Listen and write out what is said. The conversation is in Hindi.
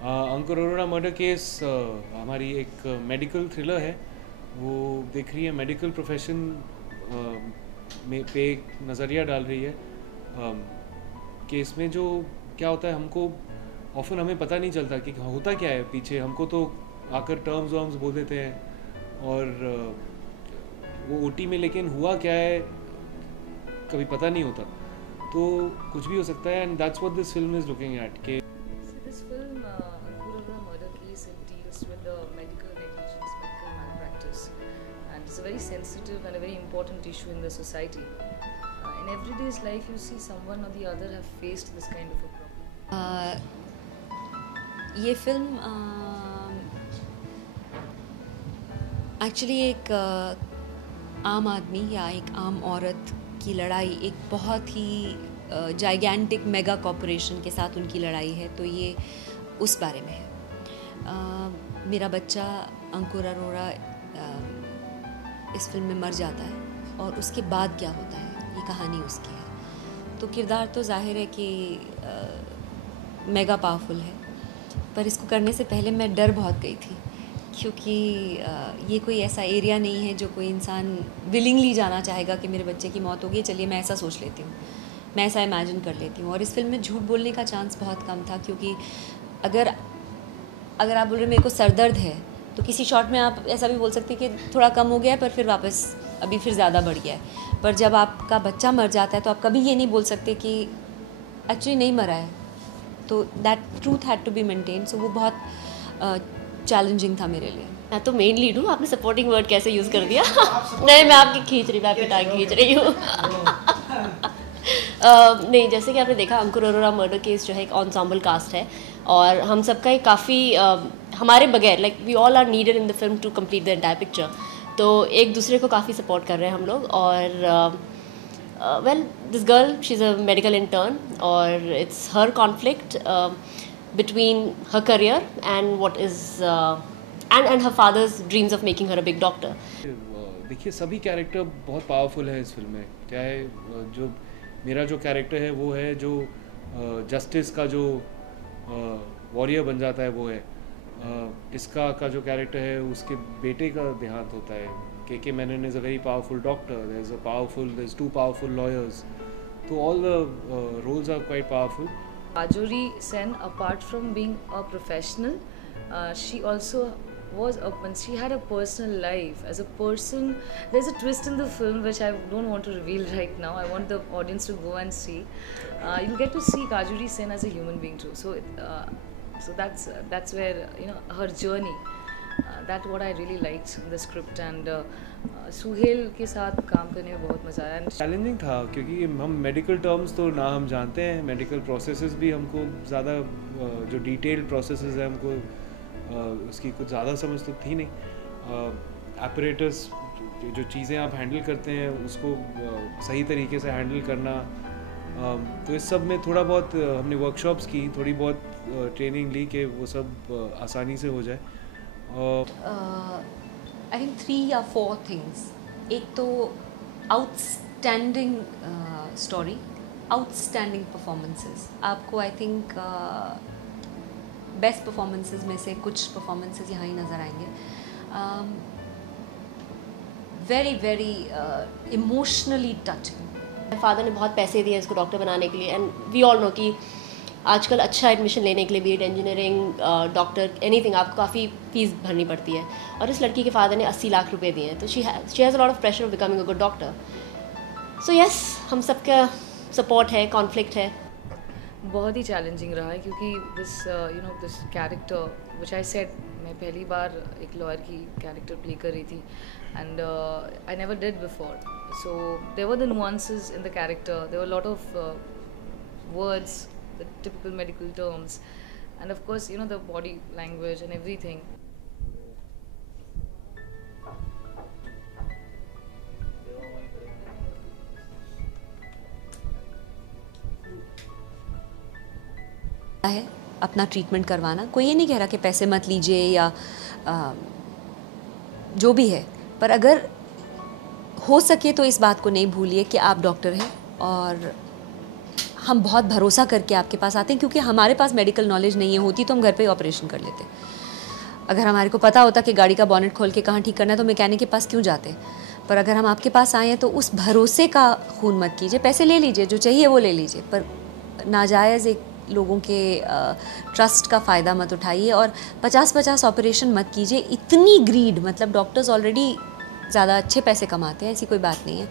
अंकुर अरोड़ा मर्डर केस हमारी एक मेडिकल थ्रिलर है। वो देख रही है मेडिकल प्रोफेशन में पे एक नज़रिया डाल रही है। केस में जो क्या होता है हमको ऑफन हमें पता नहीं चलता कि होता क्या है पीछे। हमको तो आकर टर्म्स वर्म्स बोल देते हैं और वो ओटी में लेकिन हुआ क्या है कभी पता नहीं होता। तो कुछ भी हो सकता है and that's what this film is looking at के See, this film, Ankurara murder case, it deals with the medical negligence, medical malpractice, and it's a very sensitive and a very important issue in the society. In everyday's life, you see someone or the other have faced this kind of a problem. ये फिल्म एक्चुअली एक आम आदमी या एक आम औरत की लड़ाई, एक बहुत ही जाइगैंटिक मेगा कॉरपोरेशन के साथ उनकी लड़ाई है। तो ये उस बारे में है। मेरा बच्चा अंकुर अरोड़ा इस फिल्म में मर जाता है और उसके बाद क्या होता है, ये कहानी उसकी है। तो किरदार तो जाहिर है कि मेगा पावरफुल है, पर इसको करने से पहले मैं डर बहुत गई थी, क्योंकि ये कोई ऐसा एरिया नहीं है जो कोई इंसान विलिंगली जाना चाहेगा कि मेरे बच्चे की मौत होगी, चलिए मैं ऐसा सोच लेती हूँ, मैं ऐसा इमेजिन कर लेती हूँ। और इस फिल्म में झूठ बोलने का चांस बहुत कम था, क्योंकि अगर आप बोल रहे मेरे को सर दर्द है, तो किसी शॉट में आप ऐसा भी बोल सकते हैं कि थोड़ा कम हो गया है पर फिर वापस अभी फिर ज़्यादा बढ़ गया है। पर जब आपका बच्चा मर जाता है तो आप कभी ये नहीं बोल सकते कि एक्चुअली नहीं मरा है। तो that truth had to be maintain. So वो बहुत चैलेंजिंग था मेरे लिए। मैं तो मेन लीड हूँ, आपने सपोर्टिंग वर्ड कैसे यूज़ कर दिया? नहीं, मैं आपकी खींच रही, मैं आपकी टांग खींच रही हूँ। नहीं, जैसे कि आपने देखा अंकुर अरोड़ा मर्डर केस जो है एक ensemble कास्ट है और हम सबका एक काफ़ी हमारे बगैर like we all are needed in the film to complete the entire picture. तो एक दूसरे को काफ़ी सपोर्ट कर रहे हैं हम लोग। और well, this girl she is a medical intern और it's her conflict between her career and what is and her father's dreams of making her a big doctor. देखिए सभी कैरेक्टर बहुत पावरफुल है इस फिल्म में। क्या है जो मेरा जो कैरेक्टर है वो है जो जस्टिस का जो वॉरियर बन जाता है वो है। इसका का जो कैरेक्टर है उसके बेटे का देहांत होता है। K Menon is a very powerful doctor, there is too powerful lawyers. तो all the roles are quite powerful. Kajuri Sen, apart from being a professional, she also was open. She had a personal life as a person. There's a twist in the film which I don't want to reveal right now. I want the audience to go and see. You'll get to see Kajuri Sen as a human being too. So that's where her journey. That what I really liked in the script and Suhail के साथ काम करने में बहुत मज़ा आया। चैलेंजिंग था क्योंकि हम मेडिकल टर्म्स तो ना हम जानते हैं, मेडिकल प्रोसेसेस भी हमको ज़्यादा जो डिटेल्ड प्रोसेसेस है हमको उसकी कुछ ज़्यादा समझ तो थी नहीं। ऑपरेटर्स जो चीज़ें आप हैंडल करते हैं उसको सही तरीके से हैंडल करना, तो इस सब में थोड़ा बहुत हमने वर्कशॉप्स की, थोड़ी बहुत ट्रेनिंग ली कि वो सब आसानी से हो जाए। आई थिंक 3 या 4 थिंग्स। एक तो आउटस्टैंडिंग स्टोरी, आउटस्टैंडिंग परफॉर्मेंसेस। आपको आई थिंक बेस्ट परफॉर्मेंसेस में से कुछ परफॉर्मेंसेस यहाँ ही नज़र आएंगे। Very very emotionally touching. Father ने बहुत पैसे दिए इसको डॉक्टर बनाने के लिए एंड वी ऑल नो कि आजकल अच्छा एडमिशन लेने के लिए बीएड इंजीनियरिंग डॉक्टर एनीथिंग आपको काफ़ी फीस भरनी पड़ती है और इस लड़की के फादर ने 80 लाख रुपए दिए हैं। तो she has a lot of pressure of becoming a good doctor. So yes, हम सबका सपोर्ट है, कॉन्फ्लिक्ट है। बहुत ही चैलेंजिंग रहा है क्योंकि this character which I said, मैं पहली बार एक लॉयर की कैरेक्टर प्ले कर रही थी and I never did before. So there were the nuances in the character, there were lot of words, the typical medical terms, and of course the body language and everything. है अपना ट्रीटमेंट करवाना। कोई ये नहीं कह रहा कि पैसे मत लीजिए या जो भी है, पर अगर हो सके तो इस बात को नहीं भूलिए कि आप डॉक्टर हैं और हम बहुत भरोसा करके आपके पास आते हैं, क्योंकि हमारे पास मेडिकल नॉलेज नहीं है, होती तो हम घर पे ही ऑपरेशन कर लेते। अगर हमारे को पता होता कि गाड़ी का बॉनेट खोल के कहाँ ठीक करना है तो मैकेनिक के पास क्यों जाते। पर अगर हम आपके पास आए हैं तो उस भरोसे का खून मत कीजिए, पैसे ले लीजिए, जो चाहिए वो ले लीजिए, पर नाजायज़ एक लोगों के ट्रस्ट का फ़ायदा मत उठाइए और 50-50 ऑपरेशन मत कीजिए। इतनी ग्रीड, मतलब डॉक्टर्स ऑलरेडी ज़्यादा अच्छे पैसे कमाते हैं, ऐसी कोई बात नहीं है।